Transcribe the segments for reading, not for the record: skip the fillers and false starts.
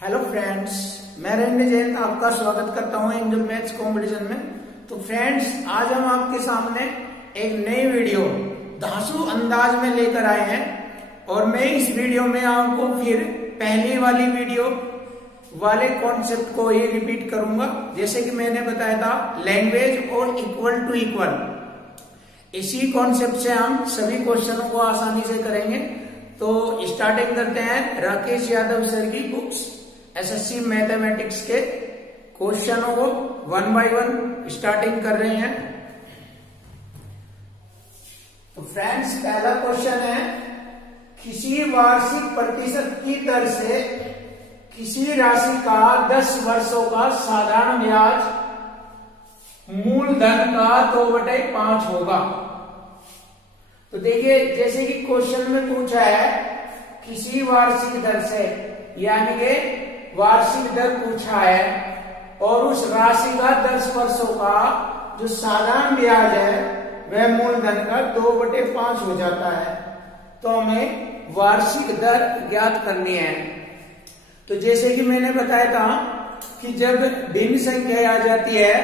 Hello friends, मैं रविंद्र जैन आपका स्वागत करता हूं एंजल मैथ्स कंपटीशन में। तो फ्रेंड्स, आज हम आपके सामने एक नई वीडियो धांसू अंदाज में लेकर आए हैं और मैं इस वीडियो में आपको फिर पहली वाली वीडियो वाले कॉन्सेप्ट को ही रिपीट करूंगा। जैसे कि मैंने बताया था, लैंग्वेज और इक्वल टू इक्वल, इसी कॉन्सेप्ट से हम सभी क्वेश्चनों को आसानी से करेंगे। तो स्टार्टिंग करते हैं राकेश यादव सर की बुक्स एसएससी मैथमेटिक्स के क्वेश्चनों को 1 बाय 1 स्टार्टिंग कर रहे हैं। तो फ्रेंड्स, पहला क्वेश्चन है, किसी वार्षिक प्रतिशत की दर से किसी राशि का 10 वर्षों का साधारण ब्याज मूलधन का 2/5 होगा। तो देखिए, जैसे कि क्वेश्चन में पूछा है किसी वार्षिक दर से, यानी कि वार्षिक दर पूछा है और उस राशि का 10 वर्षों का जो साधारण ब्याज है वह मूलधन का 2/5 हो जाता है। तो हमें वार्षिक दर ज्ञात करनी है। तो जैसे कि मैंने बताया था कि जब भिन्न संख्या आ जाती है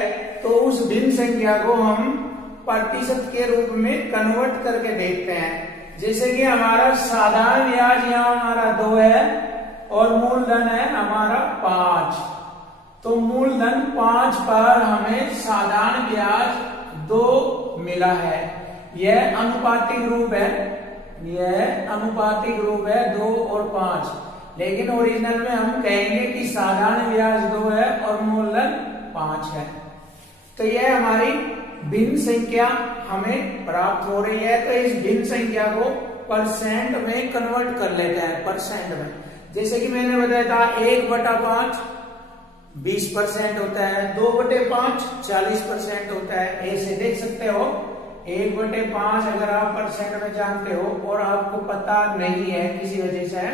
तो उस भिन्न संख्या को हम प्रतिशत के रूप में कन्वर्ट करके देखते हैं। जैसे कि हमारा साधारण ब्याज यहाँ हमारा 2 है और मूलधन है हमारा 5। तो मूलधन 5 पर हमें साधारण ब्याज 2 मिला है। यह अनुपातिक रूप है, यह अनुपातिक रूप है 2 और 5। लेकिन ओरिजिनल में हम कहेंगे कि साधारण ब्याज 2 है और मूलधन 5 है। तो यह हमारी भिन्न संख्या हमें प्राप्त हो रही है। तो इस भिन्न संख्या को परसेंट में कन्वर्ट कर लेते हैं, परसेंट में। जैसे कि मैंने बताया था 1/5 20% होता है, 2/5 40% होता है। ऐसे देख सकते हो 1/5 अगर आप परसेंट में जानते हो और आपको पता नहीं है किसी वजह से,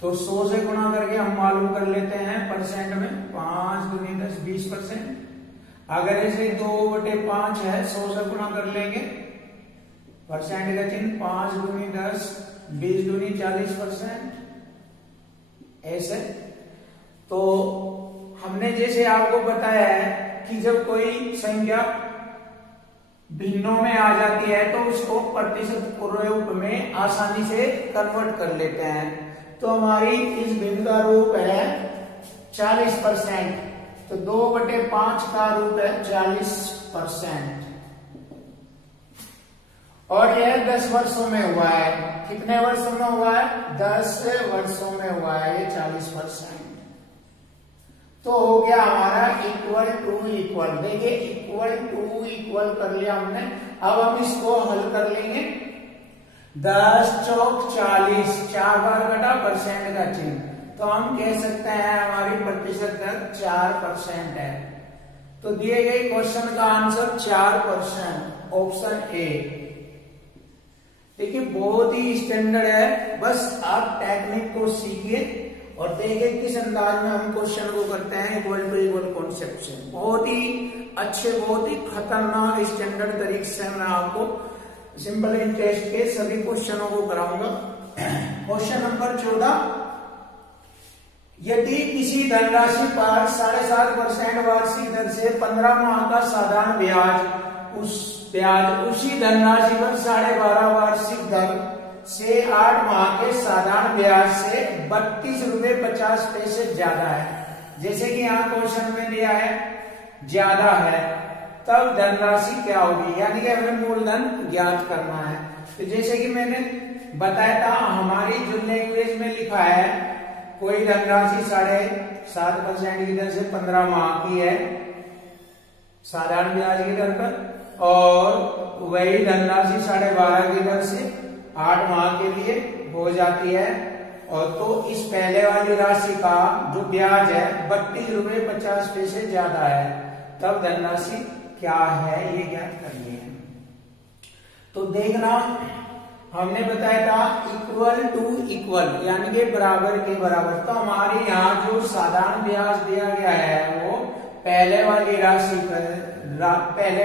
तो 100 से गुणा करके हम मालूम कर लेते हैं परसेंट में। 5 दूनी 10 20%। अगर ऐसे 2/5 है, 100 से गुणा कर लेंगे, परसेंट का चिन्ह, 5 दूनी 10 20 दूनी 40%। ऐसे तो हमने जैसे आपको बताया है कि जब कोई संख्या भिन्नों में आ जाती है तो उसको प्रतिशत रूप में आसानी से कन्वर्ट कर लेते हैं। तो हमारी इस भिन्न का रूप है 40%। तो 2/5 का रूप है 40%। और यह 10 वर्षों में हुआ है। कितने वर्षों में हुआ है? 10 वर्षों में हुआ है ये 40%। तो हो गया हमारा इक्वल टू इक्वल। देखिए, इक्वल टू इक्वल कर लिया हमने। अब हम इसको हल कर लेंगे। 10 चौक 40, 4 बार घटा परसेंट का चिन्ह, तो हम कह सकते हैं हमारी प्रतिशत दर 4% है। तो दिए गए क्वेश्चन का आंसर 4%, ऑप्शन ए। देखिए, बहुत ही स्टैंडर्ड है, बस आप टेक्निक को सीखिए और देखिए किस अंदाज में हम क्वेश्चन को करते हैं इक्वल टू इक्वल कॉन्सेप्ट से। बहुत ही अच्छे, बहुत ही खतरनाक स्टैंडर्ड तरीके से मैं आपको सिंपल इंटरेस्ट के सभी क्वेश्चनों को कराऊंगा। क्वेश्चन नंबर 14, यदि किसी धनराशि पर 7.5% वार्षिक दर से 15 माह का साधारण ब्याज उसी धनराशि पर 12.5 वार्षिक दर से 8 माह के साधारण ब्याज से 32 रुपये 50 पैसे ज्यादा है। जैसे कि यहाँ क्वेश्चन में दिया है ज्यादा है, तब धनराशि क्या होगी, यानी कि हमें मूलधन ज्ञात करना है। तो जैसे कि मैंने बताया था, हमारी जो लैंग्वेज में लिखा है, कोई धनराशि 7.5% की दर से 15 माह की है साधारण ब्याज की दर पर, और वही धनराशि 12.5 की दर से 8 माह के लिए हो जाती है। और तो इस पहले वाली राशि का जो ब्याज है 32 रुपये 50 पैसे ज्यादा है, तब धनराशि क्या है ये ज्ञात करनी है। तो देखना, हमने बताया था इक्वल टू इक्वल, यानी कि बराबर के बराबर। तो हमारे यहाँ जो साधारण ब्याज दिया गया है वो पहले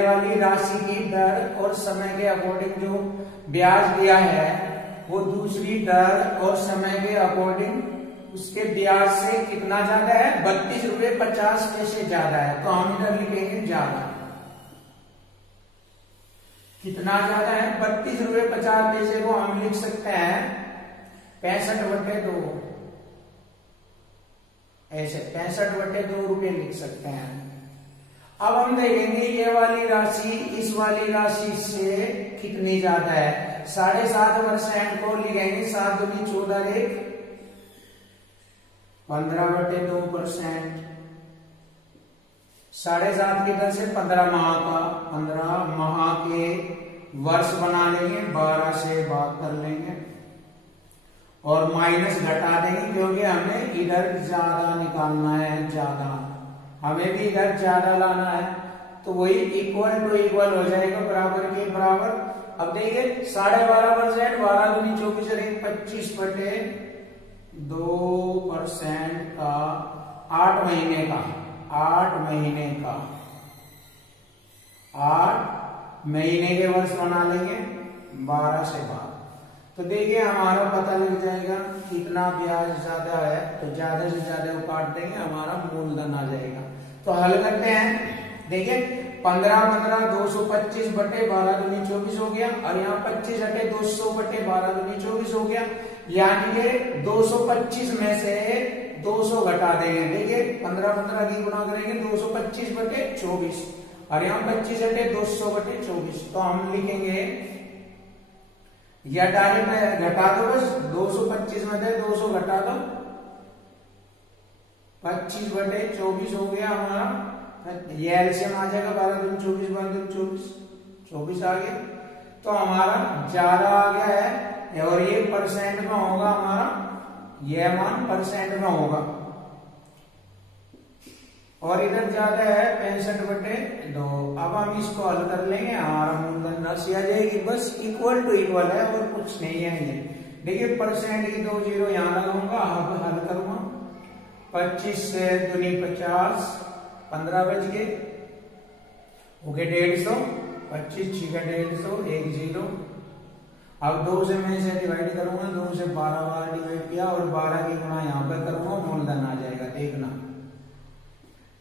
वाली राशि की दर और समय के अकॉर्डिंग जो ब्याज दिया है वो दूसरी दर और समय के अकॉर्डिंग उसके ब्याज से कितना ज्यादा है, 32 रुपये 50 पैसे ज्यादा है, तो हम इधर लिखेंगे ज्यादा। कितना ज्यादा है, 32 रुपये 50 पैसे को हम लिख सकते हैं 65/2, ऐसे 65/2 रुपये लिख सकते हैं। अब हम देखेंगे ये वाली राशि इस वाली राशि से कितनी ज्यादा है। 7.5% को लिखेंगे 7 दूनी 14 एक 15/2%। 7.5 की दर से 15 माह का 15 माह के वर्ष बना लेंगे, 12 से बात कर लेंगे और माइनस घटा देंगे क्योंकि हमें इधर ज्यादा निकालना है, ज्यादा हमें भी इधर ज्यादा लाना है, तो वही इक्वल टू इक्वल हो जाएगा, बराबर के बराबर। अब देखिए 12.5%, 12 दूनी 24 और 25/2% का 8 महीने का 8 महीने के वर्ष बना लेंगे 12 से बात। तो देखिए हमारा पता लग जाएगा कितना ब्याज ज्यादा है, तो ज्यादा से ज्यादा वो काट देंगे, हमारा मूलधन आ जाएगा। तो हल करते हैं। देखिए 15 225/12 दूनी 24 हो गया और यहाँ 25/200/12 दूनी 24 हो गया, यानी कि 225 में से 200 घटा देंगे। देखिए 15 की गुणा करेंगे 225/24 और यहाँ 25/200/24, तो हम लिखेंगे या डायरेक्ट घटा दो, बस 225 में से 200 घटा दो, 25/24 हो गया हमारा। ये एलसीएम आ जाएगा 12 दूनी 24 12 दूनी 24 आ गया, तो हमारा ज्यादा आ गया है और ये परसेंट में होगा हमारा, ये मान परसेंट में होगा और इधर ज्यादा है 65/2। अब हम इसको हल कर लेंगे, हमारा मूलधन राशि आ जाएगी, बस इक्वल टू इक्वल है और कुछ नहीं है ये। देखिए परसेंट की 2 जीरो यहाँ लगाऊंगा, अब हल करूंगा। 25 से दूनी 50, 15 बच गए, हो गए 150, 25 6 का 150, 1 0। अब 2 से मैं इसे डिवाइड करूंगा, 2 से 12 बार डिवाइड किया और 12 की गुणा यहाँ पर करूंगा, मूलधन आ जाएगा। देखना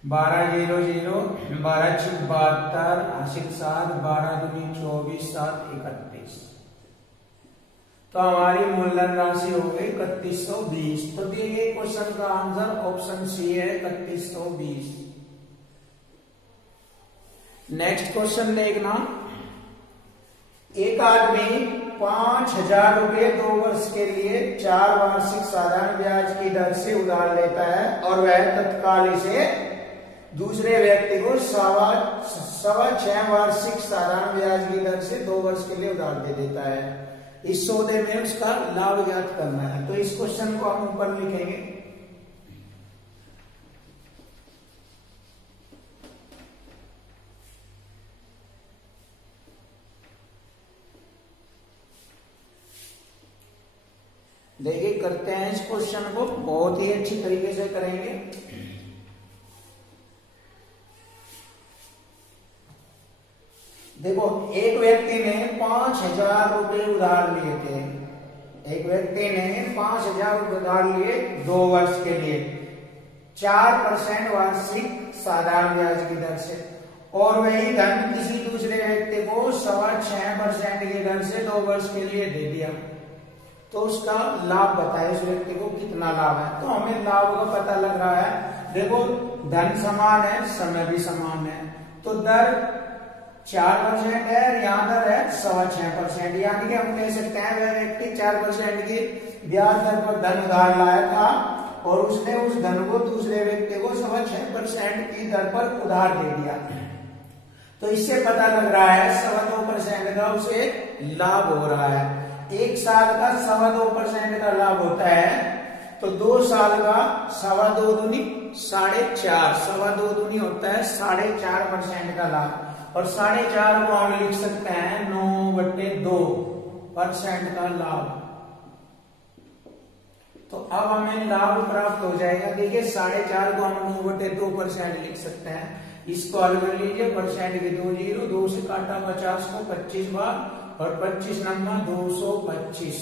12 0 0, 12 6 72, 8 7, 12 दूनी 24, 7 31, तो हमारी मूलधन राशि हो गई 3120। तो दिए गए क्वेश्चन का आंसर ऑप्शन सी है 3120। नेक्स्ट क्वेश्चन देखना, एक आदमी 5000 रुपये 2 वर्ष के लिए 4 वार्षिक साधारण ब्याज की दर से उधार लेता है और वह तत्काल इसे दूसरे व्यक्ति को 6.25 वार्षिक साधारण ब्याज की दर से 2 वर्ष के लिए उधार दे देता है। इस सौदे में उसका लाभ ज्ञात करना है। तो इस क्वेश्चन को हम ऊपर लिखेंगे। देखिए करते हैं इस क्वेश्चन को, बहुत ही अच्छी तरीके से करेंगे। देखो एक व्यक्ति ने 5000 रुपये उधार लिए थे, एक व्यक्ति ने 5000 रुपये उधार लिए 2 वर्ष के लिए 4% वार्षिक साधारण ब्याज की दर से, और वही धन किसी दूसरे व्यक्ति को 6.25% की दर से 2 वर्ष के लिए दे दिया। तो उसका लाभ बताए, उस व्यक्ति को कितना लाभ है। तो हमें लाभ का पता लग रहा है। देखो धन समान है, समय भी समान है, तो दर 4% है और यहाँ दर है 6.25%, यानी कि हम कह सकते हैं वह व्यक्ति 4% की ब्याज दर पर धन उधार लाया था और उसने उस धन को दूसरे व्यक्ति को 6.25% की दर पर उधार दे दिया। तो इससे पता लग रहा है 2.25% का उसे लाभ हो रहा है। 1 साल का 2.25% का लाभ होता है, तो 2 साल का 2.25 दूनी 4.5, 2.25 दूनी होता है 4.5% का लाभ, और 4.5 को हम लिख सकते हैं 9/2% का लाभ। तो अब हमें लाभ प्राप्त हो जाएगा। देखिए 4.5 को हम 9/2% लिख सकते हैं। इसको हल कर लीजिए, परसेंट के 2 जीरो, 2 से काटा 50 को 25 बार और 25 नंबर 225,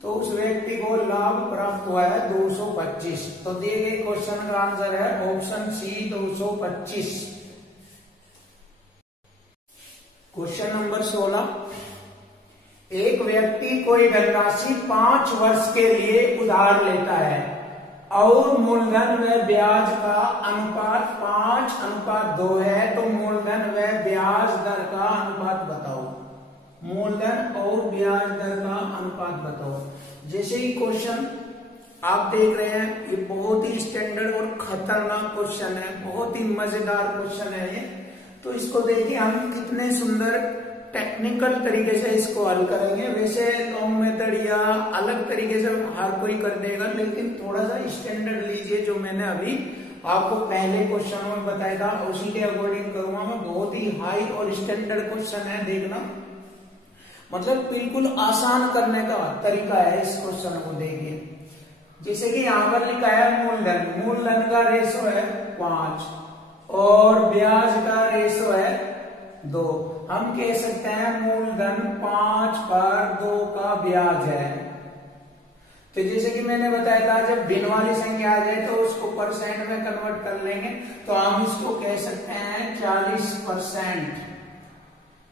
तो उस व्यक्ति को लाभ प्राप्त हुआ है 225। तो दिए गए क्वेश्चन का आंसर है ऑप्शन सी 225। क्वेश्चन नंबर 16, एक व्यक्ति कोई धनराशि 5 वर्ष के लिए उधार लेता है और मूलधन व ब्याज का अनुपात 5:2 है, तो मूलधन व ब्याज दर का अनुपात बताओ। मूलधन और ब्याज दर का अनुपात बताओ। जैसे ही क्वेश्चन आप देख रहे हैं, ये बहुत ही स्टैंडर्ड और खतरनाक क्वेश्चन है, बहुत ही मजेदार क्वेश्चन है ये। तो इसको देखिए हम कितने सुंदर टेक्निकल तरीके से इसको हल करेंगे। वैसे लॉन्ग मेथड या अलग तरीके से हर कोई कर देगा, लेकिन थोड़ा सा स्टैंडर्ड लीजिए जो मैंने अभी आपको पहले क्वेश्चन में बताया था, उसी के अकॉर्डिंग करूंगा मैं। बहुत ही हाई और स्टैंडर्ड क्वेश्चन है, देखना मतलब बिल्कुल आसान करने का तरीका है इस क्वेश्चन को। देखिए जैसे कि यहाँ पर लिखा है मूलधन, मूलधन का रेशो है 5 और ब्याज का रेशो है 2। हम कह सकते हैं मूलधन 5 पर 2 का ब्याज है। तो जैसे कि मैंने बताया था, जब भिन्न वाली संख्या आ जाए तो उसको परसेंट में कन्वर्ट कर लेंगे, तो हम इसको कह सकते हैं 40%।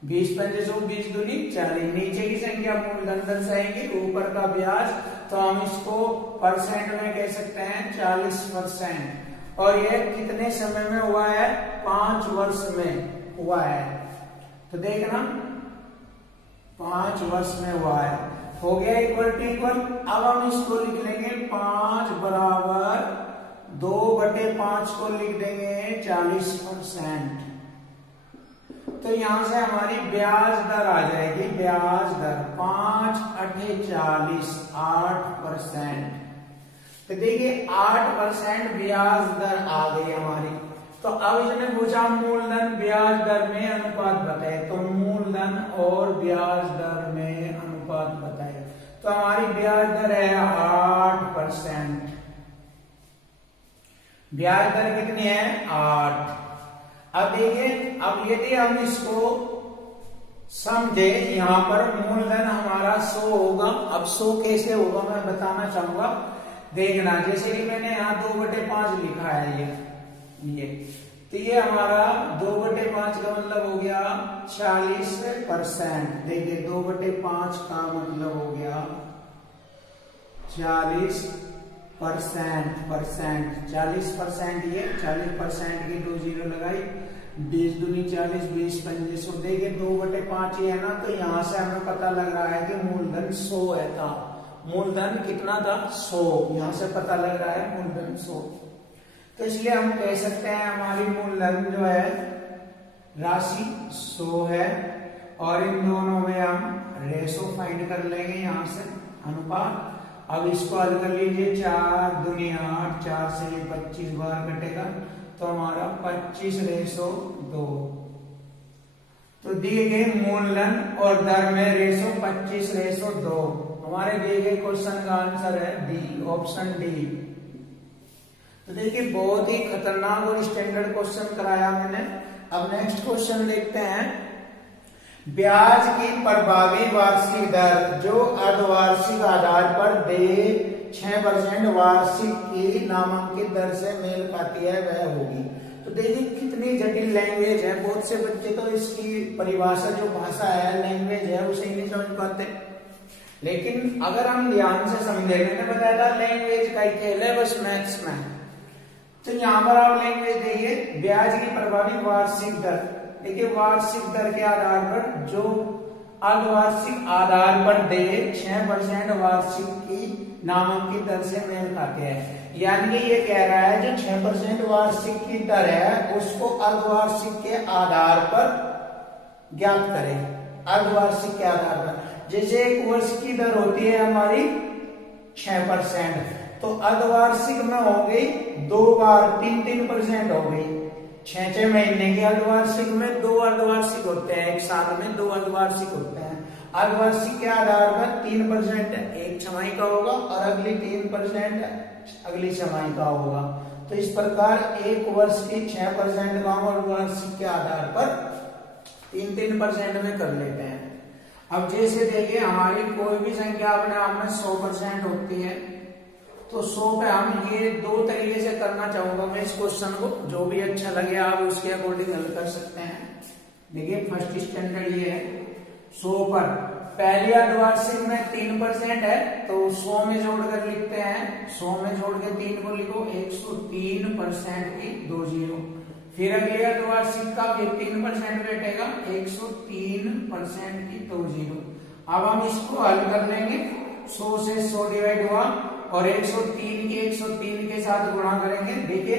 20 पंजे 20 दूनी 40। नीचे की संख्या मूलधन दर्शाएंगे, ऊपर का ब्याज, तो हम इसको परसेंट में कह सकते हैं 40%। और यह कितने समय में हुआ है? 5 वर्ष में हुआ है। तो देखना 5 वर्ष में हुआ है, हो गया इक्वल टू इक्वल। अब हम इसको लिख लेंगे 5 बराबर 2/5 को लिख देंगे 40%। तो यहां से हमारी ब्याज दर आ जाएगी, ब्याज दर 5×8 = 40, 8%। तो देखिए 8% ब्याज दर आ गई हमारी। तो अब इसने पूछा मूलधन ब्याज दर में अनुपात बताए, तो मूलधन और ब्याज दर में अनुपात बताए। तो हमारी ब्याज दर है 8%। ब्याज दर कितनी है? 8। अब देखिए, अब यदि हम इसको समझे, यहां पर मूलधन हमारा 100 होगा। अब 100 कैसे होगा मैं बताना चाहूंगा, देखना। जैसे कि मैंने यहाँ 2/5 लिखा है, ये तो ये हमारा 2/5 का मतलब हो गया 40%। देखिए 2/5 का मतलब हो गया 40%। 40%, ये 40% की 2 0 लगाई, 20 दूनी 40, 20 पंजे 100। देखिए 2/5 ही है ना, तो यहां से हमें पता लग रहा है कि मूलधन 100 है था। मूलधन कितना था? 100। यहां से पता लग रहा है मूलधन 100। तो इसलिए हम कह सकते हैं हमारी मूलधन जो है राशि 100 है। और इन दोनों में हम रेशो फाइंड कर लेंगे यहां से, अनुपात। अब इसको हल कर लीजिए, 4 दूनी 8, 4 से 25 बार कटेगा, तो हमारा 25/2। तो दिए गए मूलधन और दर में रेशो 25/2। हमारे दिए गए क्वेश्चन का आंसर है डी, ऑप्शन डी। तो देखिए बहुत ही खतरनाक और स्टैंडर्ड क्वेश्चन कराया मैंने। अब नेक्स्ट क्वेश्चन देखते हैं। ब्याज की प्रभावी वार्षिक दर जो अर्धवार्षिक आधार पर देय 6% वार्षिक की नामांकित दर से मेल खाती है, वह होगी। तो देखिए कितनी जटिल लैंग्वेज है। बहुत से बच्चे तो इसकी परिभाषा जो भाषा है, लैंग्वेज है, उसे ही नहीं समझ पाते। लेकिन अगर हम ध्यान से समझे, मैंने बताया था लैंग्वेज का ही खेल है बस मैथ्स में। तो यहाँ पर आप लैंग्वेज देखिए, ब्याज की प्रभावी वार्षिक दर। देखिए वार्षिक दर के आधार पर जो अर्धवार्षिक आधार पर देय 6% वार्षिक की नामांकित दर से मेल खाते हैं। यानी ये कह रहा है जो 6% वार्षिक की दर है उसको अर्धवार्षिक के आधार पर ज्ञात करें। अर्धवार्षिक के आधार पर, जैसे एक वर्ष की दर होती है हमारी 6%, तो अर्धवार्षिक में हो गई 2 बार 3% हो गई। 6 महीने की अर्धवार्षिक में 2 अर्धवार्षिक होते हैं, एक साल में 2 अर्धवार्षिक होते हैं। अर्धवार्षिक के आधार पर 3% एक छमाही का होगा और अगली 3% अगली छमाही का होगा। तो इस प्रकार एक वर्ष की 6% का अर्धवार्षिक के आधार पर 3% में कर लेते हैं। अब जैसे देखिए हमारी कोई भी संख्या अपने आप में 100% होती है, तो 100 पे हम ये दो तरीके से करना चाहूंगा मैं इस क्वेश्चन को, जो भी अच्छा लगे आप उसके अकॉर्डिंग हल कर सकते हैं। देखिए फर्स्ट स्टैंडर्ड ये है 100 पर पहली अर्धवार्षिक में 3% है, तो 100 में जोड़कर लिखते हैं, 100 में जोड़ के 3 को लिखो 103% की 2 जीरो। फिर अगली अर्धवार्षिक का फिर 3% बैठेगा 103% की 2 जीरो। अब हम इसको हल कर लेंगे, 100 से 100 डिवाइड हुआ और 103 के साथ गुणा करेंगे। देखिए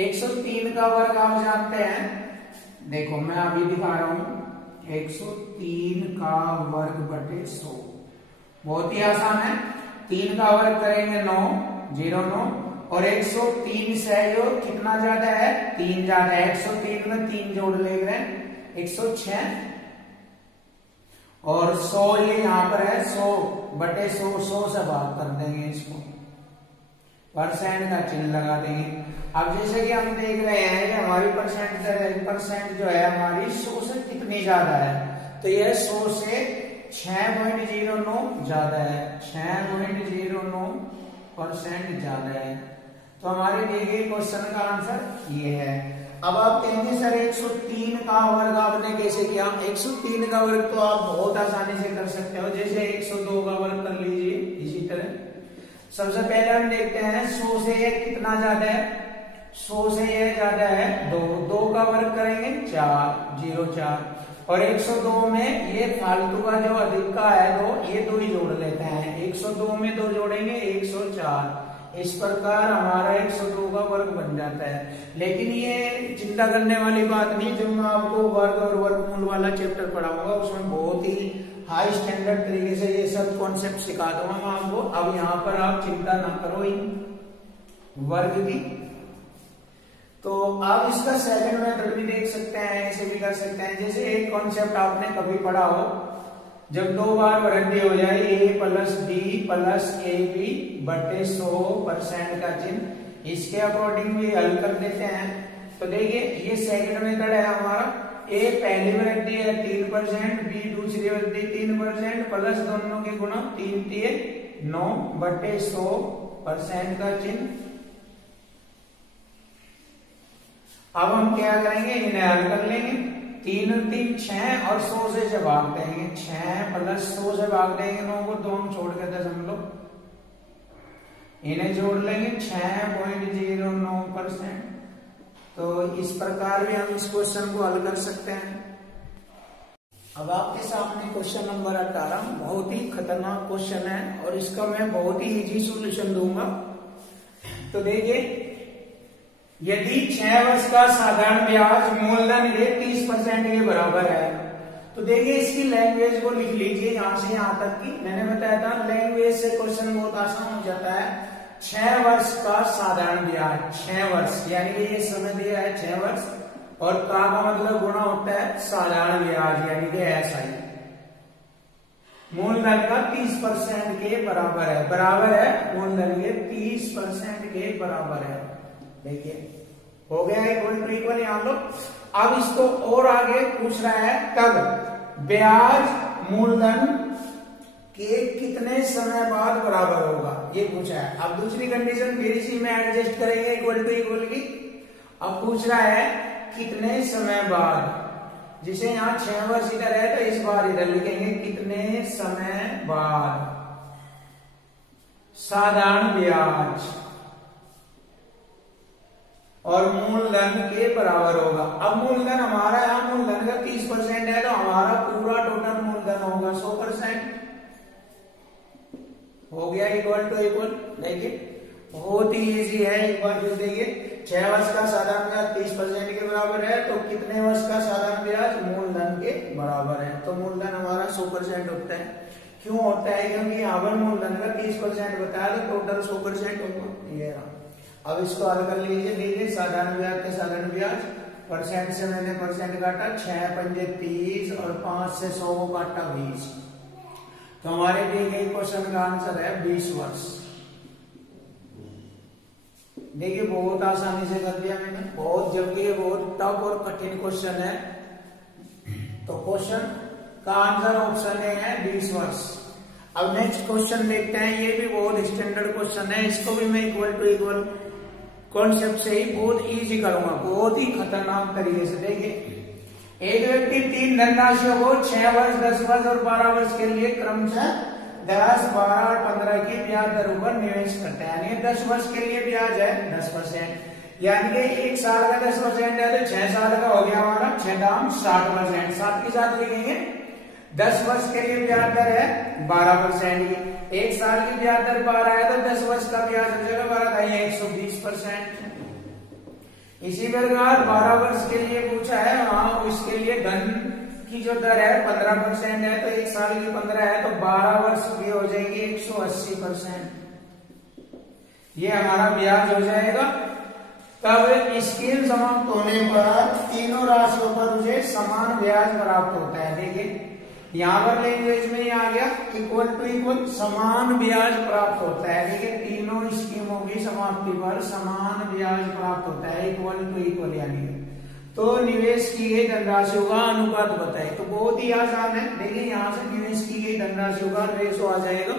103 का वर्ग आप जानते हैं, देखो मैं अभी दिखा रहा हूं, 103 का वर्ग बटे 100 बहुत ही आसान है। 3 का वर्ग करेंगे 9, 09 और 103 से जो कितना ज्यादा है 3 ज्यादा है, 103 में 3 जोड़ ले रहे हैं 106 और 100 ये यहां पर है 100 बटे 100, 100 से भाग कर देंगे इसको, परसेंट का चिन्ह लगा देंगे। अब जैसे कि हम देख रहे हैं कि हमारी परसेंट जो है हमारी 100 से कितनी ज्यादा है, तो यह 100 से 6.09 ज्यादा है, 6.09% ज्यादा है। तो हमारे दिए गए क्वेश्चन का आंसर ये है। अब आप कहेंगे सर 103 का वर्ग आपने कैसे किया? 103 का वर्ग तो आप बहुत आसानी से कर सकते हो, जैसे 102 का वर्ग कर लीजिए इसी तरह। सबसे पहले हम देखते हैं 100 से ये कितना ज्यादा है, 100 से ये ज्यादा है 2 का वर्ग करेंगे 4 और 102 में ये फालतू का जो अधिक का है 2, ये 2 ही जोड़ लेते हैं, 102 में 2 जोड़ेंगे 104। इस प्रकार हमारा 102 का वर्ग बन जाता है। लेकिन ये चिंता करने वाली बात नहीं, जब मैं आपको वर्ग और वर्गमूल वाला चैप्टर पढ़ाऊंगा उसमें बहुत ही हाई स्टैंडर्ड तरीके से ये सब कॉन्सेप्ट सिखा दूंगा मैं आपको। अब यहाँ पर आप चिंता ना करो इन वर्ग की। तो आप इसका सेकंड मेथड भी देख सकते हैं, ऐसे भी कर सकते हैं। जैसे एक कॉन्सेप्ट आपने कभी पढ़ा हो, जब 2 बार वृद्धि हो जाए a plus b plus ab बटे 100% का चिन्ह, इसके अकॉर्डिंग भी हल कर देते हैं। तो देखिए ये सेकंड मेथड है हमारा, a पहली वृद्धि है 3%, b दूसरी वृद्धि 3% प्लस दोनों के गुणा 3 3 9 बटे 100% का चिन्ह। अब हम क्या करेंगे, इन्हें हल कर लेंगे। 3 3 6 और 100 से भाग देंगे, 6 प्लस 100 से भाग देंगे 9 को, 2 हम छोड़ के 10 हम लोग इन्हें जोड़ लेंगे 6.09%। तो इस प्रकार भी हम इस क्वेश्चन को हल कर सकते हैं। अब आपके सामने क्वेश्चन नंबर 18 बहुत ही खतरनाक क्वेश्चन है और इसका मैं बहुत ही इजी सॉल्यूशन दूंगा। तो देखिए, यदि 6 वर्ष का साधारण ब्याज मूलधन के 30% के बराबर है, तो देखिए इसकी लैंग्वेज को लिख लीजिए यहां से यहां तक की। मैंने बताया था लैंग्वेज से क्वेश्चन बहुत आसान हो जाता है। 6 वर्ष का साधारण ब्याज, 6 वर्ष यानी कि ये समय दिया है 6 वर्ष, और का मतलब गुणा होता है साधारण ब्याज यानी कि SI। मूलधन का 30% के बराबर है, बराबर है मूलधन के 30% के बराबर है। देखिए हो गया इक्वल यहां लो। अब इसको और आगे पूछ रहा है, तब ब्याज मूलधन के कितने समय बाद बराबर होगा, ये पूछा है। अब दूसरी कंडीशन फिर इसी में एडजस्ट करेंगे इक्वल की। अब पूछ रहा है कितने समय बाद, जिसे यहाँ 6 वर्ष इधर है तो इस बार इधर लिखेंगे कितने समय बाद साधारण ब्याज और मूलधन के बराबर होगा। अब मूलधन हमारा यहाँ मूलधन का 30% है, तो हमारा पूरा टोटल मूलधन होगा 100%। हो गया इक्वल। देखिए बहुत ही इजी है, एक बार फिर देखिए 6 वर्ष का साधारण ब्याज 30% के बराबर है, तो कितने वर्ष का साधारण ब्याज मूलधन के बराबर है, तो मूलधन हमारा 100% होता है। क्यों होता है? क्योंकि यहाँ पर मूलधन का 30% बताया तो टोटल 100% होगा। ये रहा। अब इसको हल कर लीजिए। देखिए साधारण ब्याज के साधारण ब्याज, परसेंट से मैंने परसेंट काटा, 6 पंजे 30 और 5 से 100 को काटा 20, तो हमारे दिए गए क्वेश्चन का आंसर है 20 वर्ष। देखिए बहुत आसानी से कर दिया मैंने, बहुत जल्दी, बहुत टफ और कठिन क्वेश्चन है। तो क्वेश्चन का आंसर ऑप्शन ए है 20 वर्ष। अब नेक्स्ट क्वेश्चन देखते हैं, ये भी बहुत स्टैंडर्ड क्वेश्चन है, इसको भी मैं इक्वल टू इक्वल कॉन्सेप्ट से ही बहुत इजी करूंगा, बहुत ही खतरनाक तरीके से। देखिए, एक व्यक्ति 3 धनराशियों को 6 वर्ष, 10 वर्ष और 12 वर्ष के लिए क्रमशः 10, 12 और 15 की ब्याज दरों पर निवेश करता है। यानी 10 वर्ष के लिए ब्याज है 10%, यानी कि 1 साल का 10% है तो 6 साल का हो गया हमारा 6 दाम 60%। साथ के साथ लिखेंगे 10 वर्ष के लिए ब्याज दर है 12% की, 1 साल की ब्याज दर 12 है तो 10 वर्ष का ब्याज हो जाएगा 12 120%। इसी प्रकार 12 वर्ष के लिए पूछा है, वहां इसके लिए धन की जो दर है 15% है, तो 1 साल की 15 है तो 12 वर्ष की हो जाएगी 180%। ये हमारा ब्याज हो जाएगा। तब स्कीम समाप्त होने पर तीनों राशियों पर मुझे समान ब्याज प्राप्त होता है। देखिए यहाँ पर लैंग्वेज में ही आ गया इक्वल टू इक्वल, समान ब्याज प्राप्त होता है। देखिए तीनों स्कीमों की समाप्ति पर समान ब्याज प्राप्त होता है, इक्वल टू इक्वल। यानी तो निवेश की गई धनराशियों का अनुपात बताए, तो बहुत ही आसान है। देखिए यहाँ से निवेश की गई धनराशियों का रेशो आ जाएगा,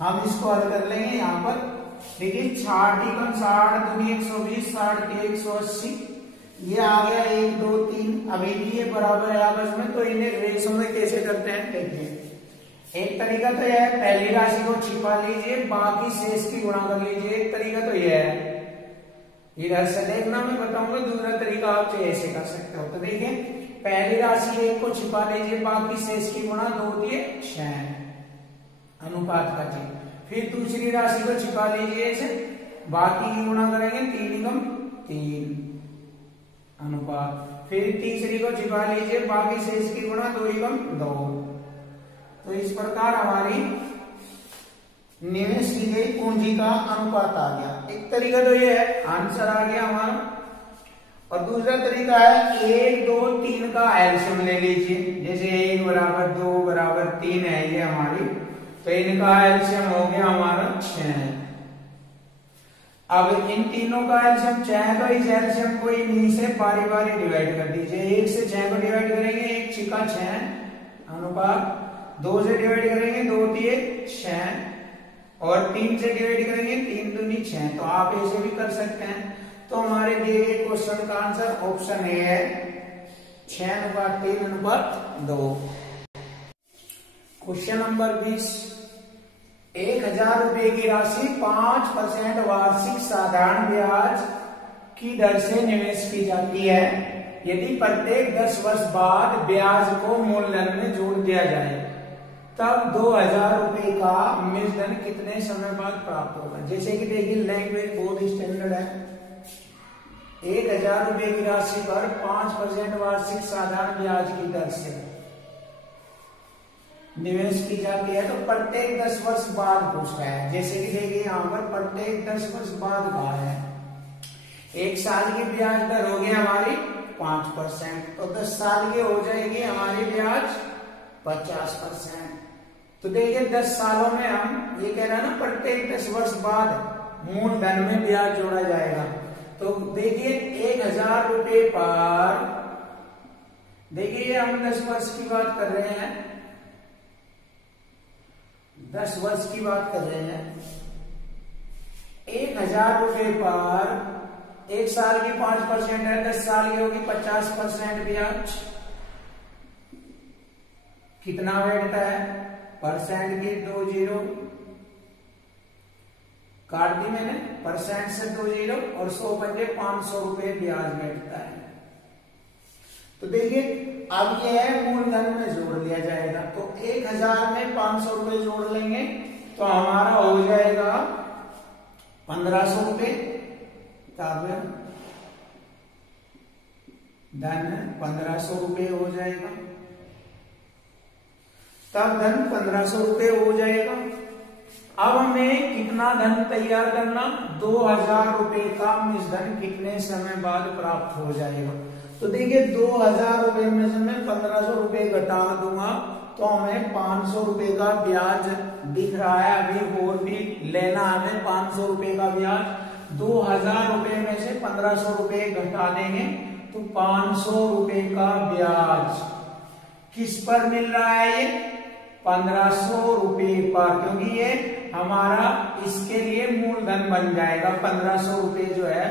हम इसको हल कर लेंगे। यहाँ पर देखिए 60 कम 60 दूनी 120, 60 के 180, ये आ गया 1 2 3। अभी भी ये बराबर है आपस में, तो इन्हें रेशो में कैसे करते हैं देखिए। एक तरीका तो यह है, पहली राशि को छिपा लीजिए, बाकी शेष की गुणा कर लीजिए। एक तरीका तो यह है, इधर से देखना मैं बताऊंगा, दूसरा तरीका आप ऐसे कर सकते हो। तो देखिए पहली राशि 1 को छिपा लीजिए, बाकी शेष की गुणा 2 दिए 6 अनुपात का चीज। फिर दूसरी राशि को छिपा लीजिए ऐसे, बाकी की गुणा करेंगे 3 कम 3 अनुपात। फिर तीसरी को छिपा लीजिए, बाकी शेष की गुणा 2 कम 2। तो इस प्रकार हमारी निवेश की गई पूंजी का अनुपात आ गया। एक तरीका तो ये है, आंसर आ गया हमारा। और दूसरा तरीका है 1 2 3 का एलसीएम ले लीजिए। जैसे 1 बराबर 2 बराबर 3 है ये हमारी, तो इनका एलसीएम हो गया हमारा 6। अब इन तीनों का एलसीएम 6 है, तो इस एलसीएम को इन्हीं से बारी बारी डिवाइड कर दीजिए। 1 से 6 को डिवाइड करेंगे, 1 छिका 6 अनुपात, 2 से डिवाइड करेंगे 2 दिए 6, और 3 से डिवाइड करेंगे 3 दूनी 6। तो आप ऐसे भी कर सकते हैं। तो हमारे दिए गए क्वेश्चन का आंसर ऑप्शन ए है 6:3:2। क्वेश्चन नंबर 20, 1000 रुपए की राशि 5% वार्षिक साधारण ब्याज की दर से निवेश की जाती है। यदि प्रत्येक 10 वर्ष बाद ब्याज को मूलधन में जोड़ दिया जाए, तब 2000 रुपए का मूलधन कितने समय बाद प्राप्त होगा। जैसे कि देखिए लैंग्वेज बहुत स्टैंडर्ड है। 1000 रुपए की राशि पर 5% वार्षिक साधारण ब्याज की दर से निवेश की जाती है, तो प्रत्येक 10 वर्ष बाद पूछ रहा है। जैसे कि देखिए यहाँ पर प्रत्येक 10 वर्ष बाद कहा है। 1 साल की ब्याज दर होगी हमारी 5%, तो 10 साल की हो जाएगी हमारी ब्याज 50%। तो देखिए 10 सालों में हम ये कह रहे हैं ना, प्रत्येक 10 वर्ष बाद मूलधन में ब्याज जोड़ा जाएगा। तो देखिए 1000 रुपए पर, देखिए हम 10 वर्ष की बात कर रहे हैं, 10 वर्ष की बात कर रहे हैं। 1000 रुपए पर 1 साल की 5% है, 10 साल की होगी 50% ब्याज। कितना बैठता है, परसेंट की 2 जीरो काट दी मैंने, परसेंट से 2 जीरो, और 100 पंजे 500 रुपए ब्याज बैठता है। तो देखिए अब यह मूलधन में जोड़ लिया जाएगा। तो 1000 में 500 रुपए जोड़ लेंगे तो हमारा हो जाएगा 1500 रुपए। तब धन 1500 रुपए हो जाएगा, तब धन 1500 रुपए हो जाएगा। अब हमें कितना धन तैयार करना, 2000 रुपए का मूलधन कितने समय बाद प्राप्त हो जाएगा। तो देखिए 2000 रुपए में से मैं 1500 रुपए घटा दूंगा, तो हमें 500 रुपए का ब्याज दिख रहा है। अभी और भी लेना हमें 500 रुपए का ब्याज। 2000 रुपए में से 1500 रुपए घटा देंगे तो 500 रुपए का ब्याज किस पर मिल रहा है ये? 1500 रुपए पर, क्योंकि ये हमारा इसके लिए मूलधन बन जाएगा। 1500 रुपए जो है,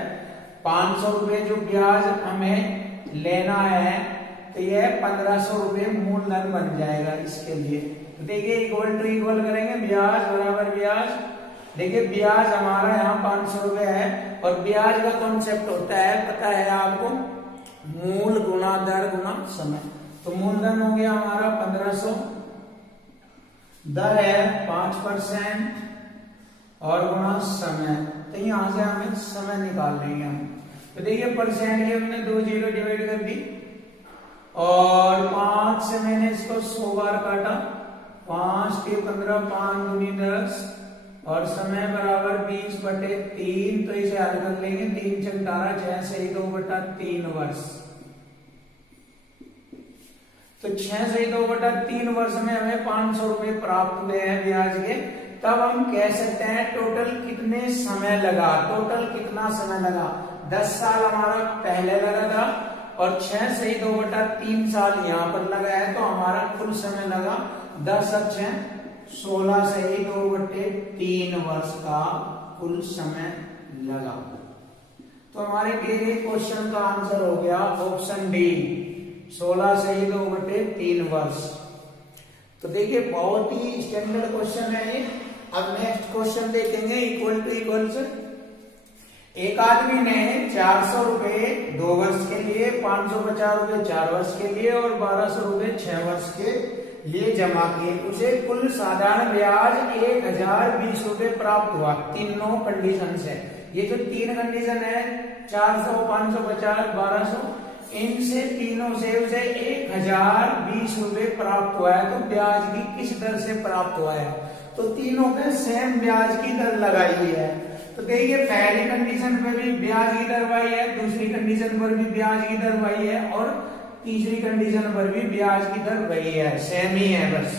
500 रुपए जो ब्याज हमें लेना है, तो ये 1500 रुपए मूलधन बन जाएगा इसके लिए। तो देखिए इक्वल टू इक्वल करेंगे, ब्याज बराबर ब्याज। देखिए ब्याज हमारा यहाँ 500 रुपए है, और ब्याज का कॉन्सेप्ट होता है, पता है आपको, मूल गुणा दर गुणा समय। तो मूलधन हो गया हमारा 1500, दर है 5% और गुणा समय। तो यहां से हमें समय निकाल लेंगे हम। तो देखिए परसेंट की हमने 2 जीरो डिवाइड कर दी, और 5 से मैंने इसको 100 बार काटा, 5 के 15, 5 दूनी 10, और समय बराबर 20/3। तो इसे हल कर लेंगे, 3 × 18, 6 से 2/3 वर्ष। तो 6 से 2/3 वर्ष में हमें 500 रुपए प्राप्त हुए हैं ब्याज के। तब हम कह सकते हैं टोटल कितने समय लगा, टोटल कितना समय लगा। 10 साल हमारा पहले लगा था, और 6 से 2/3 साल यहाँ पर लगा है, तो हमारा कुल समय लगा 10 और 6 16 से 2/3 वर्ष का कुल समय लगा। तो हमारे दिए गए क्वेश्चन का आंसर हो गया ऑप्शन डी, 16 से 2/3 वर्ष। तो देखिए बहुत ही स्टैंडर्ड क्वेश्चन है ये। अब नेक्स्ट क्वेश्चन देखेंगे इक्वल टू इक्वल से। एक आदमी ने 400 रुपए 2 वर्ष के लिए, 550 रुपए 4 वर्ष के लिए और 1200 रुपए 6 वर्ष के लिए जमा किए। उसे कुल साधारण ब्याज 1020 रुपए प्राप्त हुआ। तीनों कंडीशन है, ये जो 3 कंडीशन है 400, 550, 1200, इनसे तीनों से उसे 1020 रुपए प्राप्त हुआ है। तो ब्याज की किस दर से प्राप्त हुआ है? तो तीनों पे सेम ब्याज की दर लगाई है। तो देखिए पहली कंडीशन पर भी ब्याज की दर वही है, दूसरी कंडीशन पर भी ब्याज की दर वही है, और तीसरी कंडीशन पर भी ब्याज की दर वही है, सेम ही है बस।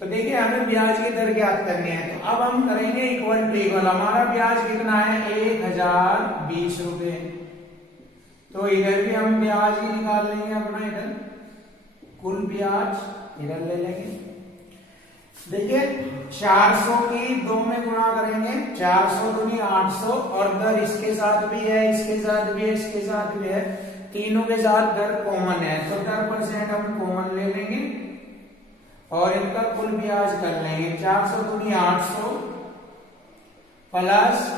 तो देखिए हमें ब्याज की दर ज्ञात करनी है। तो अब हम करेंगे इक्वल टू इक्वल। हमारा ब्याज कितना है? 1020 रुपए। तो इधर भी हम ब्याज ही निकाल लेंगे अपना, इधर कुल ब्याज इधर ले लेंगे। देखिए 400 की 2 में गुणा करेंगे, 400 दूनी 800, और दर इसके साथ भी है, इसके साथ भी है, इसके साथ भी है, तीनों के साथ दर कॉमन है। तो 10% हम कॉमन ले लेंगे और इनका कुल ब्याज कर लेंगे। 400 दूनी 800 प्लस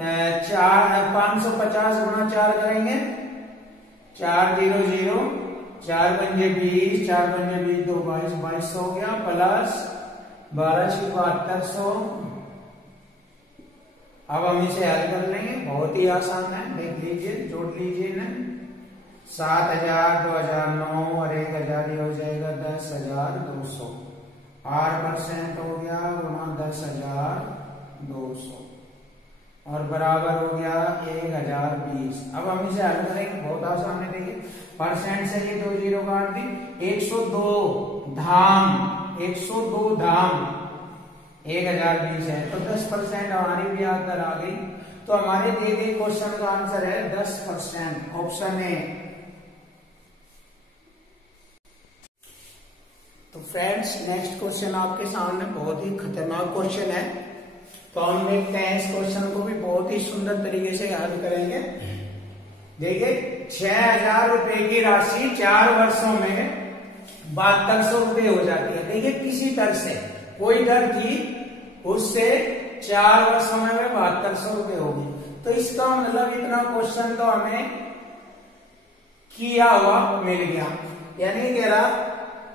550 गुणा 4 करेंगे, 4 0 0, 4 पंजे 20, 4 पंजे 20, 2 22, 2200 हो गया, प्लस 12 × 7200। अब हम इसे हल कर लेंगे, बहुत ही आसान है, देख लीजिए, जोड़ लीजिए ना। 7000, 2009 और 1000 हो जाएगा 10,200। 8% हो गया गुणा 10,200 और बराबर हो गया 1020। अब हम इसे हल करेंगे, बहुत आसान है। देखिए परसेंट से ये 2 जीरो काट दी, 102 धाम 1020 है। तो 10% हमारी ब्याज दर आ गई। तो हमारे दिए गए क्वेश्चन का आंसर है 10%, ऑप्शन ए। तो फ्रेंड्स नेक्स्ट क्वेश्चन आपके सामने बहुत ही खतरनाक क्वेश्चन है। तो हम देखते हैं इस क्वेश्चन को भी बहुत ही सुंदर तरीके से हल करेंगे। देखिए 6000 रुपए की राशि 4 वर्षों में 7200 रुपए हो जाती है। देखिए किसी दर से कोई दर थी, उससे 4 वर्षों में 7200 रुपए होगी। तो इसका मतलब इतना क्वेश्चन तो हमें किया हुआ मिल गया, यानी कह रहा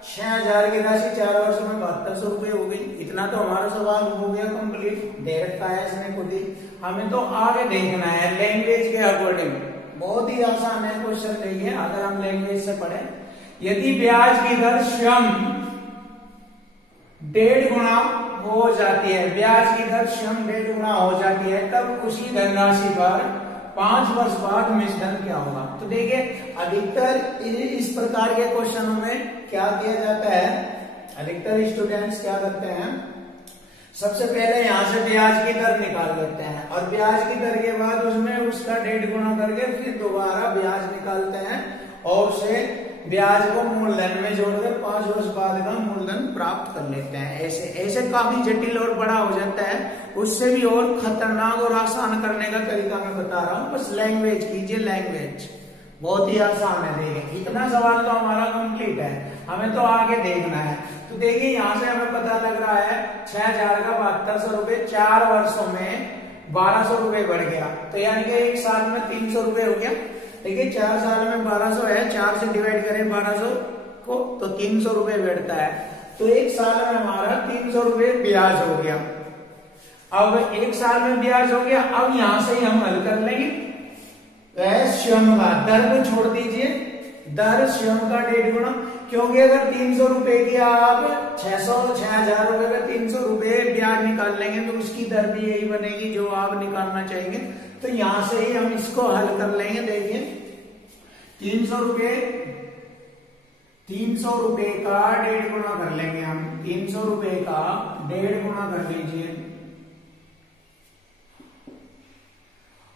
6000 की राशि 4 वर्षों में 7200 रुपए हो गई। इतना तो हमारा सवाल हो गया कंप्लीट, दे रखा है इसने खुद ही। हमें तो आगे देखना है लैंग्वेज के अकॉर्डिंग। बहुत ही आसान है क्वेश्चन। देखिए अगर हम लैंग्वेज से पढ़े, यदि ब्याज की दर स्वयं 1.5 गुना हो जाती है, ब्याज की दर स्वयं 1.5 गुना हो जाती है, तब उसी धनराशि पर 5 वर्ष बाद मिश्रण क्या होगा? तो देखिए अधिकतर इस प्रकार के क्वेश्चनों में क्या किया जाता है, अधिकतर स्टूडेंट्स क्या करते हैं, सबसे पहले यहां से ब्याज की दर निकाल लेते हैं और ब्याज की दर के बाद उसमें उसका 1.5 गुना करके फिर दोबारा ब्याज निकालते हैं और उसे ब्याज को मूलधन में जोड़कर 5 वर्ष बाद का मूलधन प्राप्त कर लेते हैं। ऐसे ऐसे काफी जटिल और बड़ा हो जाता है, उससे भी और खतरनाक और आसान करने का तरीका मैं बता रहा हूँ। बस लैंग्वेज कीजिए, लैंग्वेज बहुत ही आसान है। देखिए इतना सवाल तो हमारा कंप्लीट है, हमें तो आगे देखना है। तो देखिए यहाँ से हमें पता लग रहा है 6000 का 7200 रुपये 4 वर्षों में 1200 रुपये बढ़ गया, तो यानी कि एक साल में 300 रुपये हो गया। देखिए 4 साल में 1200 है, 4 से डिवाइड करें 1200 को तो 300 रुपये बैठता है, तो एक साल में हमारा 300 रुपये ब्याज हो गया। अब एक साल में ब्याज हो गया, अब यहां से ही हम हल कर लेंगे। स्वयं का दर को छोड़ दीजिए, दर स्वयं का 1.5 गुना, क्योंकि अगर 300 रुपए की आप 6000 रुपए का 300 रुपए ब्याज निकाल लेंगे तो उसकी दर भी यही बनेगी जो आप निकालना चाहेंगे। तो यहां से ही हम इसको हल कर लेंगे। देखिए 300 रुपए का 1.5 गुना कर लेंगे हम, 300 रुपए का 1.5 गुना कर लीजिए,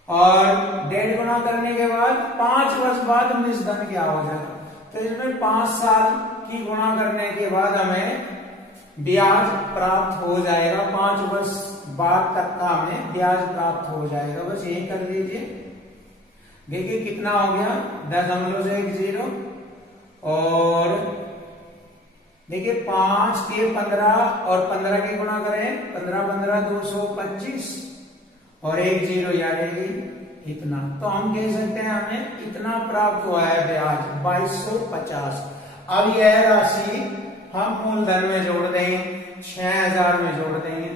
और 1.5 गुना करने के बाद 5 वर्ष बाद निष्धन क्या हो जाएगा। तो इसमें 5 साल की गुणा करने के बाद हमें ब्याज प्राप्त हो जाएगा, 5 वर्ष बाद तक का हमें ब्याज प्राप्त हो जाएगा। बस यही कर लीजिए। देखिए कितना हो गया 0.10, और देखिए 5 के 15 और 15 के गुणा करें 15 225 और 1 0 यानी इतना। तो हम कह सकते हैं हमें इतना प्राप्त हुआ है ब्याज 2250। अब यह राशि हम मूलधन में जोड़ देंगे, 6000 में जोड़ देंगे,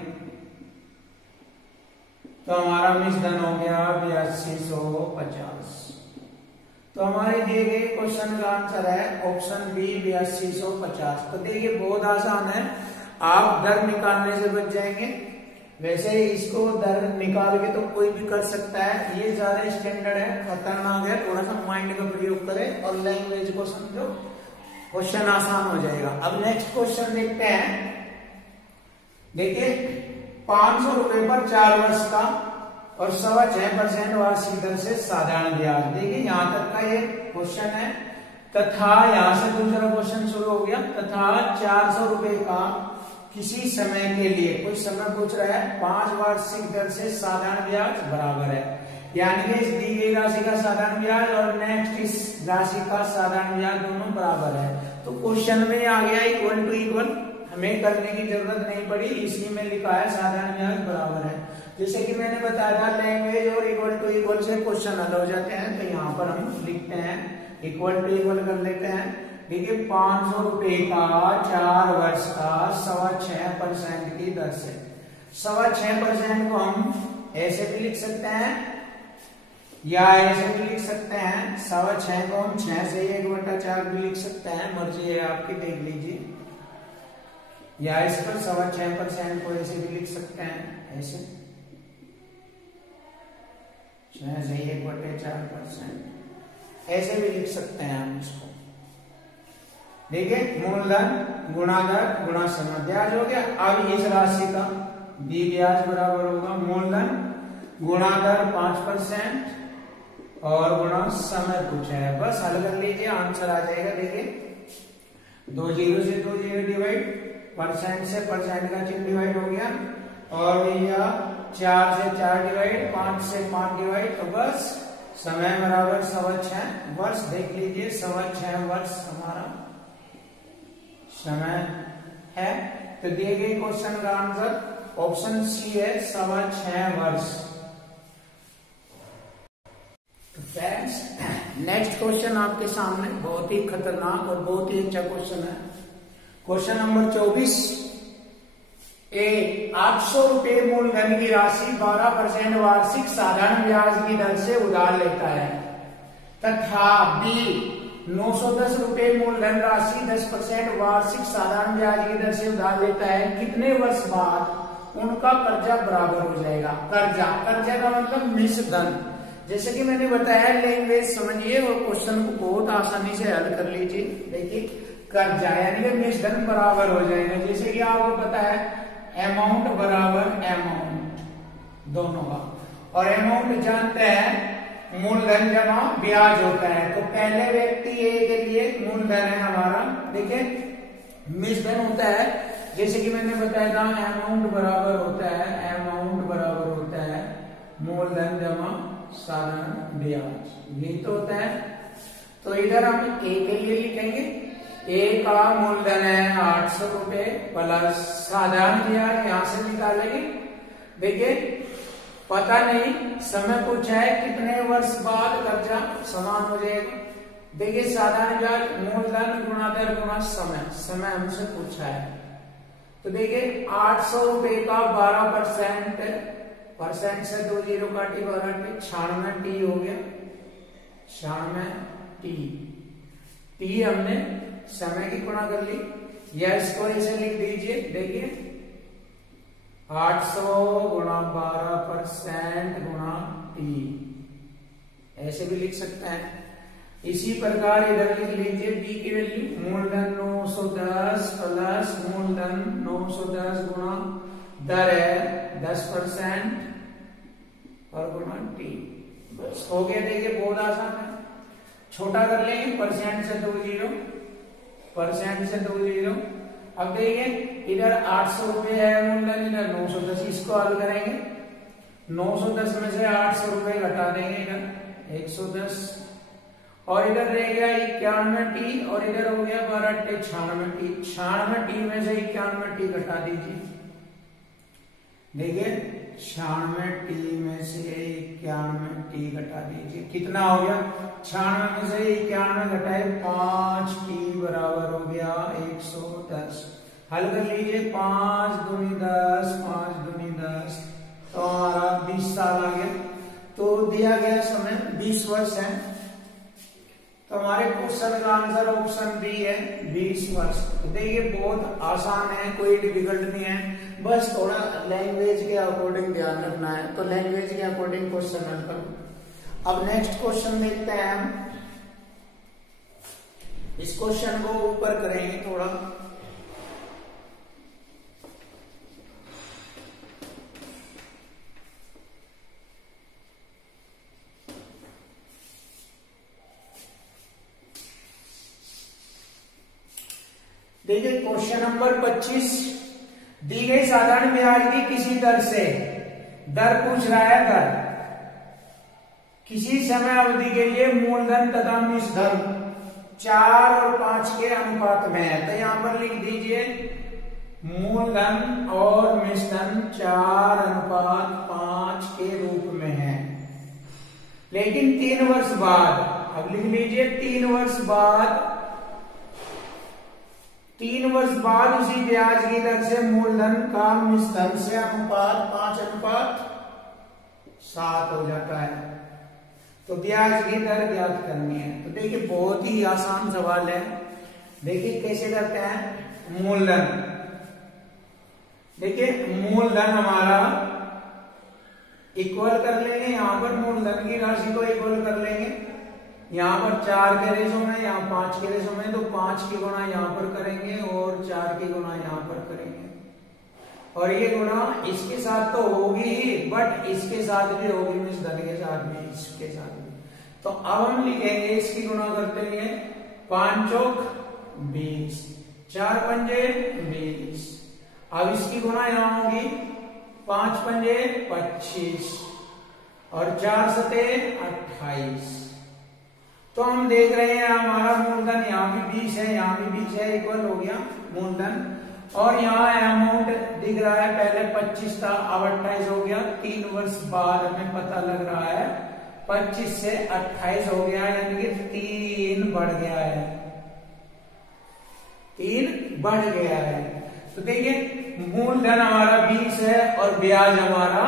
तो हमारा निष्धन हो गया 8250। तो हमारे दिए गए क्वेश्चन का आंसर है ऑप्शन बी 8250। तो देखिए बहुत आसान है, आप दर निकालने से बच जाएंगे। वैसे इसको दर निकाल के तो कोई भी कर सकता है, ये ज्यादा स्टैंडर्ड है, खतरनाक है, थोड़ा सा माइंड का प्रयोग करें और लैंग्वेज को समझो, क्वेश्चन आसान हो जाएगा। अब नेक्स्ट क्वेश्चन देखते हैं। देखिए 500 रुपए पर 4 वर्ष का और 6.25% वार्षिक दर से साधारण ब्याज। देखिए यहां तक का ये क्वेश्चन है, तथा यहां से दूसरा क्वेश्चन शुरू हो गया। तथा 400 रुपए का किसी समय के लिए, कोई समय पूछ रहा है, 5 वार्षिक दर से साधारण ब्याज बराबर है, यानी कि इस दी गई राशि का साधारण ब्याज और नेक्स्ट इस राशि का साधारण ब्याज दोनों बराबर है। तो क्वेश्चन में आ गया इक्वल टू इक्वल, हमें करने की जरूरत नहीं पड़ी, इसी में लिखा है साधारण ब्याज बराबर है। जैसे कि मैंने बताया था लैंग्वेज और इक्वल टू इक्वल से क्वेश्चन हल हो जाते हैं, तो यहाँ पर हम लिखते हैं इक्वल टू इक्वल कर लेते हैं। देखिए 500 रुपए का 4 वर्ष का 6.25% की दर से, 6.25% को हम ऐसे भी लिख सकते हैं या ऐसे भी लिख सकते हैं। 6.25 को हम 6 से 1/4 भी लिख सकते हैं, मर्जी है आपकी, देख लीजिए। या इस पर 6.25% को ऐसे भी लिख सकते हैं, ऐसे 6 से 1/4%, ऐसे भी लिख सकते हैं हम इसको। देखिए मूलधन गुणा दर गुणा समय, ब्याज हो गया। अब इस राशि का बी ब्याज बराबर होगा मूलधन गुणा दर 5% और गुणा समय पूछा है। बस हल कर लीजिए, आंसर आ जाएगा। देखिए 2 0 से 2 0 डिवाइड, परसेंट से परसेंट का चिन्ह डिवाइड हो गया, और भैया 4 से 4 डिवाइड, 5 से 5 डिवाइड, तो बस समय बराबर 6.25 वर्ष। देख लीजिए 6.25 वर्ष हमारा समय है। तो दिए गए क्वेश्चन का आंसर ऑप्शन सी है 6.25 वर्ष। फ्रेंड्स नेक्स्ट क्वेश्चन आपके सामने बहुत ही खतरनाक और बहुत ही अच्छा क्वेश्चन है। क्वेश्चन नंबर 24 ए 800 रुपए मूलधन की राशि 12% वार्षिक साधारण ब्याज की दर से उधार लेता है, तथा बी 910 रुपए मूलधन राशि 10% वार्षिक साधारण ब्याज की दर से उधार लेता है। कितने वर्ष बाद उनका कर्जा बराबर हो जाएगा। कर्जा का मतलब निष्धन। जैसे कि मैंने बताया लैंग्वेज समझिए और क्वेश्चन को बहुत आसानी से हल कर लीजिए। देखिए कर्जा यानी कि निष्धन बराबर हो जाएगा। जैसे कि आपको पता है अमाउंट बराबर अमाउंट दोनों का, और अमाउंट जानते हैं मूलधन जमा ब्याज होता है। तो पहले व्यक्ति ए के लिए मूलधन है हमारा, देखिए मिश्रधन होता है, जैसे कि मैंने बताया था अमाउंट बराबर होता है मूलधन जमा साधारण ब्याज, यही तो होता है। तो इधर हम ए के लिए लिखेंगे, ए का मूलधन है 800 रुपए प्लस साधारण ब्याज यहां से निकालेंगे। देखिए पता नहीं समय पूछा है कितने वर्ष बाद कर्जा समान हो जाएगा। देखिए साधारण ब्याज मूलधन गुणा दर गुणा समय हमसे पूछा है। तो देखिए 800 रुपए का 12% से 2 जीरो काटी 12 96 टी हो गया, 96 टी हमने समय की गुणा कर ली, या इसको ऐसे लिख दीजिए। देखिए 800 गुणा 12% गुणा टी, ऐसे भी लिख सकते हैं। इसी प्रकार इधर लिख लीजिए बी की वैल्यू, मूलधन 910 प्लस मूलधन 910 गुणा दर है 10% और गुणा टी, बस हो गया। देखिए बहुत आसान है, छोटा कर लेंगे परसेंट से 2 जीरो। अब देखिए इधर 800 रुपए है मूलधन, इधर 910, इसको हल करेंगे। 910 में से 800 रुपए घटा देंगे, इधर 110, और इधर रह गया 91 टी, और इधर हो गया 12 96 टी। 96 टी में से 91 टी घटा दीजिए। देखिए 96 टी में से 91 टी घटा दीजिए, कितना हो गया? 96 में से 91 घटाए 5 टी बराबर हो गया 110। हल कर लीजिए, 5 दूनी 10, 5 दूनी 10, तो हमारा 20 साल आ गया। तो दिया गया समय 20 वर्ष है, तो हमारे क्वेश्चन का आंसर ऑप्शन बी है 20 वर्ष। तो देखिए बहुत आसान है, कोई डिफिकल्ट नहीं है, बस थोड़ा लैंग्वेज के अकॉर्डिंग ध्यान रखना है। तो लैंग्वेज के अकॉर्डिंग क्वेश्चन हल करो। अब नेक्स्ट क्वेश्चन देखते हैं हम, इस क्वेश्चन को ऊपर करेंगे थोड़ा। देखिए क्वेश्चन नंबर 25, दी गई साधारण ब्याज की किसी दर से, दर पूछ रहा है दर, किसी समय अवधि के लिए मूलधन तथा मिश्रधन 4 और 5 के अनुपात में है। तो यहां पर लिख दीजिए मूलधन और मिश्रधन 4:5 के रूप में है, लेकिन 3 वर्ष बाद, अब लिख लीजिए 3 वर्ष बाद उसी ब्याज की दर से मूलधन का मिश्रधन से अनुपात 5:7 हो जाता है। तो ब्याज की दर ज्ञात करनी है। तो देखिए बहुत ही आसान सवाल है। देखिए कैसे करते हैं, मूलधन, देखिए मूलधन हमारा इक्वल कर लेंगे, यहां पर मूलधन की राशि को इक्वल कर लेंगे। यहां पर 4 के रेशो में, यहाँ 5 के रेशो में, तो 5 की गुणा यहां पर करेंगे और 4 की गुणा यहां पर करेंगे, और ये गुणा इसके साथ तो होगी ही, बट इसके साथ भी होगी, मिश्रधन के साथ भी, इसके साथ भी। तो अब हम लिखेंगे, इसकी गुणा करते हैं 5 चौक 20, 4 पंजे 20। अब इसकी गुणा यहां होगी 5 पंजे 25 और 4 सते 28। तो हम देख रहे हैं हमारा मूलधन यहाँ भी 20 है, यहाँ भी 20 है, इक्वल हो गया मूलधन, और यहाँ अमाउंट दिख रहा है पहले 25 था, अब 28 हो गया। 3 वर्ष बाद हमें पता लग रहा है 25 से 28 हो गया, यानी कि 3 बढ़ गया है, 3 बढ़ गया है। तो देखिए मूलधन हमारा 20 है और ब्याज हमारा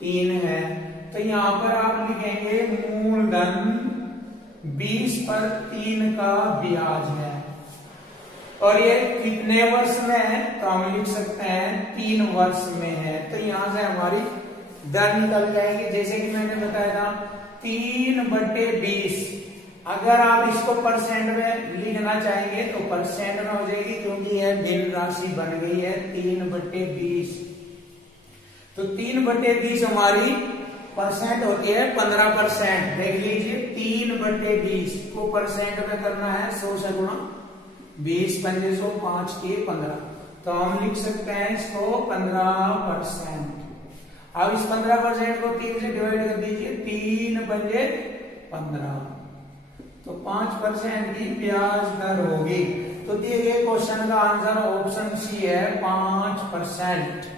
3 है। तो यहां पर आप लिखेंगे मूलधन 20 पर 3 का ब्याज है, और ये कितने वर्ष में है, तो हम लिख सकते हैं 3 वर्ष में है। तो यहां से हमारी दर निकल जाएगी, जैसे कि मैंने बताया था 3/20। अगर आप इसको परसेंट में लिखना चाहेंगे तो परसेंट में हो जाएगी, क्योंकि यह भिन्न राशि बन गई है 3/20। तो 3/20 हमारी परसेंट होती है 15%। देख लीजिए 3/20 को परसेंट में करना है 100 से गुणा, 20 पंजे 100, 5 के 15, तो हम लिख सकते हैं इसको 15%। अब इस 15% को 3 से डिवाइड कर दीजिए, 3 पंजे 15, तो 5% की ब्याज दर होगी। तो दिए गए क्वेश्चन का आंसर ऑप्शन सी है 5%।